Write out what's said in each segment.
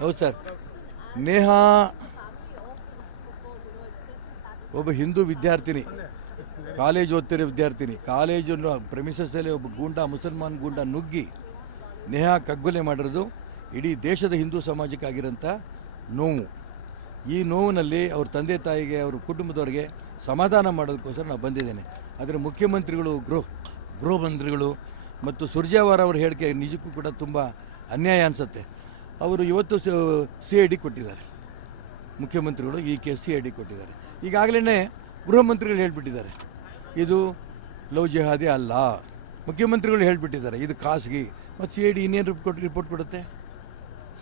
ಹೌದು ಸರ್. ನೇಹಾ ಒಬ್ಬ ಹಿಂದೂ ವಿದ್ಯಾರ್ಥಿನಿ, ಕಾಲೇಜ್ ಓದ್ತಿರೋ ವಿದ್ಯಾರ್ಥಿನಿ. ಕಾಲೇಜನ್ನು ಪ್ರೆಮಿಸಸ್ಸಲ್ಲಿ ಒಬ್ಬ ಗೂಂಡ, ಮುಸಲ್ಮಾನ್ ಗೂಂಡ ನುಗ್ಗಿ ನೇಹಾ ಕಗ್ಗೊಲೆ ಮಾಡಿರೋದು ಇಡೀ ದೇಶದ ಹಿಂದೂ ಸಮಾಜಕ್ಕಾಗಿರೋಂಥ ನೋವು. ಈ ನೋವಿನಲ್ಲಿ ಅವ್ರ ತಂದೆ ತಾಯಿಗೆ, ಅವ್ರ ಕುಟುಂಬದವ್ರಿಗೆ ಸಮಾಧಾನ ಮಾಡೋದಕ್ಕೋಸ್ಕರ ನಾವು ಬಂದಿದ್ದೇನೆ. ಆದರೆ ಮುಖ್ಯಮಂತ್ರಿಗಳು, ಗೃಹ ಮಂತ್ರಿಗಳು ಮತ್ತು ಸುರ್ಜೇವಾಲಾ ಅವರ ಹೇಳಿಕೆ ನಿಜಕ್ಕೂ ಕೂಡ ತುಂಬ ಅನ್ಯಾಯ ಅನಿಸುತ್ತೆ. ಅವರು ಇವತ್ತು CID ಕೊಟ್ಟಿದ್ದಾರೆ, ಮುಖ್ಯಮಂತ್ರಿಗಳು ಈ ಕೇಸ್ CID ಕೊಟ್ಟಿದ್ದಾರೆ. ಈಗಾಗಲೇ ಗೃಹ ಮಂತ್ರಿಗಳು ಹೇಳಿಬಿಟ್ಟಿದ್ದಾರೆ ಇದು ಲವ್ ಜಿಹಾದಿ ಅಲ್ಲ. ಮುಖ್ಯಮಂತ್ರಿಗಳು ಹೇಳಿಬಿಟ್ಟಿದ್ದಾರೆ ಇದು ಖಾಸಗಿ. ಮತ್ತು CID ಇನ್ನೇನು ರಿಪೋರ್ಟ್ ಕೊಡುತ್ತೆ?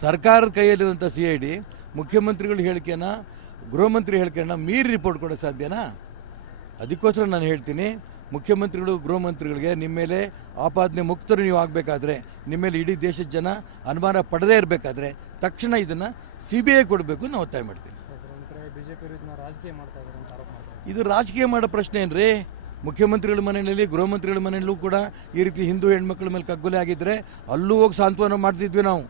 ಸರ್ಕಾರದ ಕೈಯಲ್ಲಿರುವಂಥ CID ಮುಖ್ಯಮಂತ್ರಿಗಳ ಹೇಳಿಕೆನ, ಗೃಹ ಮಂತ್ರಿ ಹೇಳಿಕೆಯನ್ನು ಮೀರಿ ರಿಪೋರ್ಟ್ ಕೊಡೋಕ್ಕೆ ಸಾಧ್ಯನಾ? ಅದಕ್ಕೋಸ್ಕರ ನಾನು ಹೇಳ್ತೀನಿ, ಮುಖ್ಯಮಂತ್ರಿಗಳು, ಗೃಹ ಮಂತ್ರಿಗಳಿಗೆ ನಿಮ್ಮ ಮೇಲೆ ಆಪಾದನೆ ಮುಕ್ತರು ನೀವು ಆಗಬೇಕಾದ್ರೆ, ನಿಮ್ಮ ಮೇಲೆ ಇಡೀ ದೇಶದ ಜನ ಅನುಮಾನ ಪಡದೇ ಇರಬೇಕಾದ್ರೆ ತಕ್ಷಣ ಇದನ್ನು CBI ಕೊಡಬೇಕು ನಾವು ಒತ್ತಾಯ ಮಾಡ್ತೀನಿ. ಇದು ರಾಜಕೀಯ ಮಾಡೋ ಪ್ರಶ್ನೆ ಏನ್ರಿ? ಮುಖ್ಯಮಂತ್ರಿಗಳ ಮನೆಯಲ್ಲಿ, ಗೃಹ ಮಂತ್ರಿಗಳ ಮನೆಯಲ್ಲೂ ಕೂಡ ಈ ರೀತಿ ಹಿಂದೂ ಹೆಣ್ಮಕ್ಳ ಮೇಲೆ ಕಗ್ಗೊಲೆ ಆಗಿದ್ದರೆ ಅಲ್ಲೂ ಹೋಗಿ ಸಾಂತ್ವನ ಮಾಡ್ತಿದ್ವಿ ನಾವು.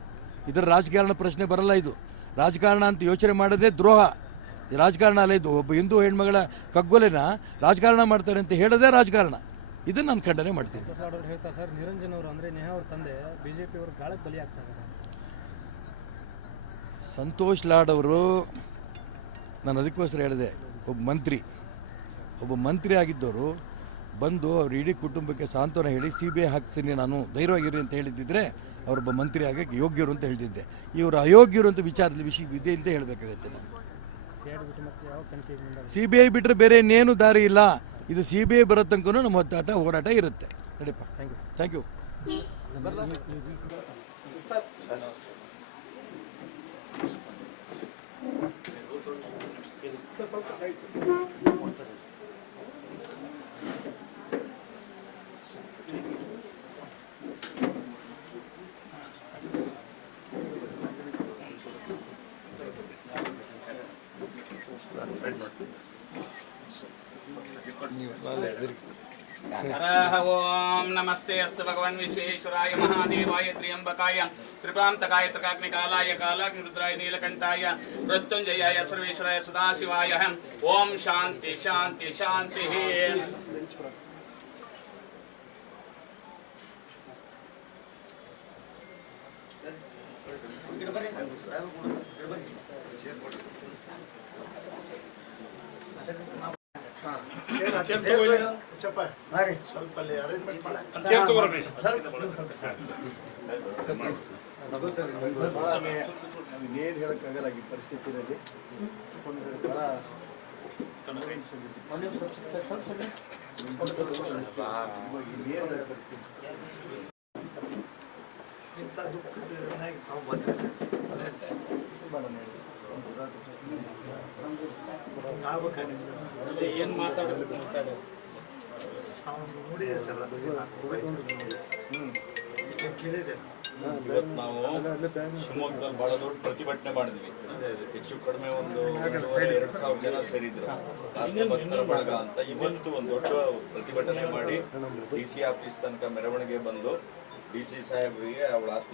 ಇದರ ರಾಜಕಾರಣ ಪ್ರಶ್ನೆ ಬರಲ್ಲ. ಇದು ರಾಜಕಾರಣ ಅಂತ ಯೋಚನೆ ಮಾಡೋದೇ ದ್ರೋಹ. ರಾಜಕಾರಣ ಅಲ್ಲ ಇದು. ಒಬ್ಬ ಹಿಂದೂ ಹೆಣ್ಮಗಳ ಕಗ್ಗೊಲೆನ ರಾಜಕಾರಣ ಮಾಡ್ತಾರೆ ಅಂತ ಹೇಳೋದೇ ರಾಜಕಾರಣ. ಇದನ್ನು ನಾನು ಖಂಡನೆ ಮಾಡ್ತೀನಿ. ನಿರಂಜನ್ ಅವರು ಅಂದರೆ ನೇಹಾ ಅವ್ರ ತಂದೆ BJP ಅವರು ಗಾಳಕ್ಕೆ ಬಲಿಯಾಗ್ತಾರೆ. ಸಂತೋಷ್ ಲಾಡ್ ಅವರು, ನಾನು ಅದಕ್ಕೋಸ್ಕರ ಹೇಳಿದೆ, ಒಬ್ಬ ಮಂತ್ರಿ ಆಗಿದ್ದವರು ಬಂದು ಅವ್ರ ಇಡೀ ಕುಟುಂಬಕ್ಕೆ ಸಾಂತ್ವನ ಹೇಳಿ CBI ಹಾಕ್ತೀನಿ ನಾನು, ಧೈರ್ಯವಾಗಿರಿ ಅಂತ ಹೇಳಿದ್ದಿದ್ರೆ ಅವರೊಬ್ಬ ಮಂತ್ರಿ ಆಗಕ್ಕೆ ಯೋಗ್ಯರು ಅಂತ ಹೇಳ್ತಿದ್ದೆ. ಇವರು ಅಯೋಗ್ಯರು ಅಂತ ವಿಚಾರದಲ್ಲಿ ವಿಧಿ ಇಲ್ಲದೆ ಹೇಳಬೇಕಾಗತ್ತೆ. ನಾನು CBI ಬಿಟ್ಟರೆ ಬೇರೆ ಇನ್ನೇನು ದಾರಿ ಇಲ್ಲ. ಇದು CBI ಬರೋ ತನಕ ನಮ್ಮ ಹೋರಾಟ ಇರುತ್ತೆ. ನಡೀಪ. Thank you. ओम नमस्ते अस्तु भगवान् विश्वेश्वराय महादेवाय त्र्यंबकाय त्रिपुरांतकाय त्रिकाग्निकालाय कालाग्निरुद्राय नीलकंठाय मृत्युंजयाय सर्वेश्वराय सदाशिवाय ओम शांति शांति शांति। ಇನ್ನೇನು ಹೇಳೋಕ್ಕಾಗಲ್ಲ ಈ ಪರಿಸ್ಥಿತಿಯಲ್ಲಿ. ಇಂಥ ದುಃಖದ ನಾವು ಬಂದಿದ್ದೇವೆ. ಏನು ಮಾತಾಡೋದು ನೋಡಿದೆ ಸರ್, ಕೇಳಿದೆ. ಇವತ್ತು ನಾವು ಶಿವಮೊಗ್ಗದಲ್ಲಿ ಬಹಳ ದೊಡ್ಡ ಪ್ರತಿಭಟನೆ ಮಾಡಿದ್ವಿ. ಹೆಚ್ಚು ಕಡಿಮೆ ಒಂದು 2,000 ಜನ ಸೇರಿದ್ರು. ರಾಷ್ಟ್ರ ಭಕ್ತರ ಬಳಗ ಅಂತ ಇವತ್ತು ಒಂದು ದೊಡ್ಡ ಪ್ರತಿಭಟನೆ ಮಾಡಿ DC ಆಫೀಸ್ ತನಕ ಮೆರವಣಿಗೆ ಬಂದು DC ಸಾಹೇಬರಿಗೆ ಅವಳ ಆತ್ಮ